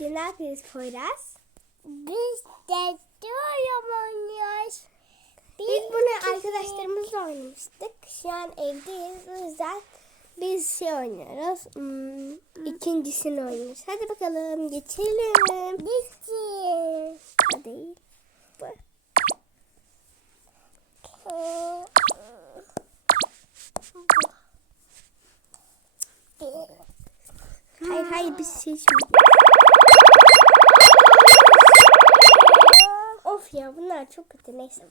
Bugün ne yapıyoruz Poyraz? Biz de oynuyoruz. Biz bunu arkadaşlarımızla oynamıştık. Şu an evdeyiz. O yüzden biz şey oynuyoruz. Hmm, ikincisini oynuyoruz. Hadi bakalım geçelim. Bitti. Hadi. Bu. Hayır hayır biz seçmiyoruz. Ya bunlar çok kötü. Neyse.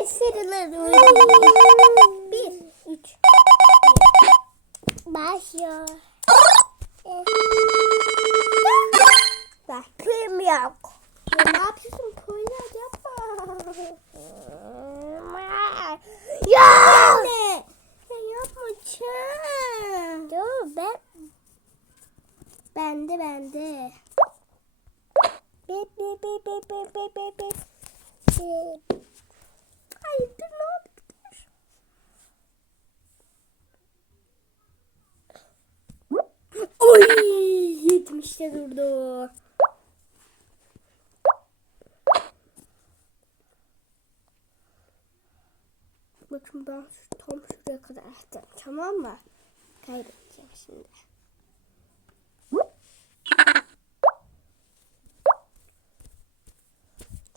Ay sarılarım. Bir, üç. Başlıyor. Bak kırm yok. Ne yapıyorsun Poyraz yapma. Ya anne. Ya yapma çığ. Dur ben Bende bende. Bip bip bip bip bip bip bip bip. Hayır dur ne yapıyorsun? Oy yetmişte durdu. Bakın ben tam şuraya kadar attım tamam mı? Kaybedeceğim şimdi.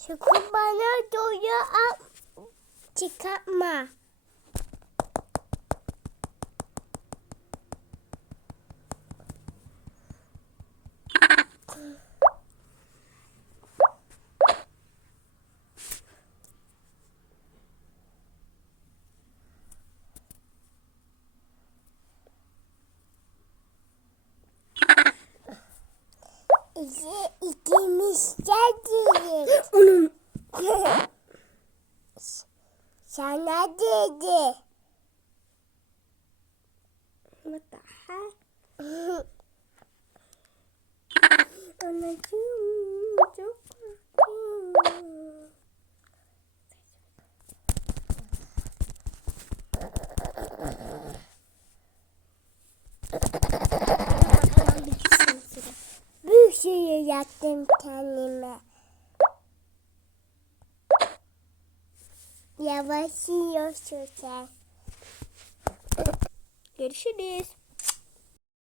Çıkıp bana al. Çıkartma. İki, ikimiz geldik. Sana dedi. What the heck? Anacığım çok korkuyorum. Bir şey yaptım kendime. yavaş yiyorsun she is.